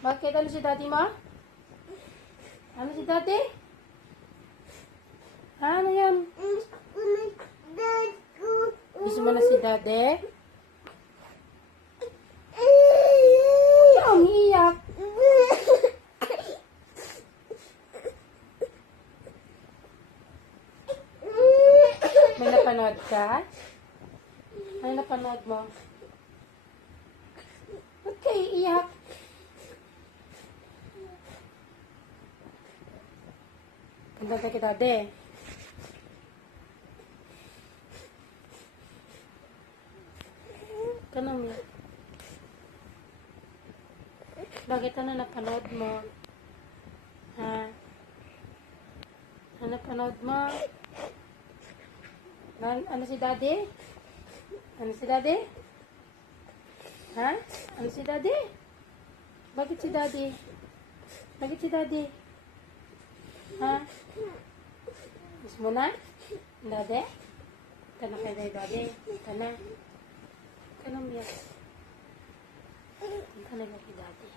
Bakit? Ano si daddy mo? Ano si daddy? Ha? Ano yan? Gusto mo na si daddy? Ayaw, umiiyak. May napanood ka? Ano napanood mo? Ba't ka iiyak? Ganda ka kita, de. Kanong yan? Bakit ano napanood mo? Ha? Ano napanood mo? Ano si daddy? Ano si daddy? Ha? Ano si daddy? Bakit si daddy? Bakit si daddy? Ha? Gusto mo na? Daddy? Kana kay daddy? Kana? Kana mo yan? Kana kay daddy?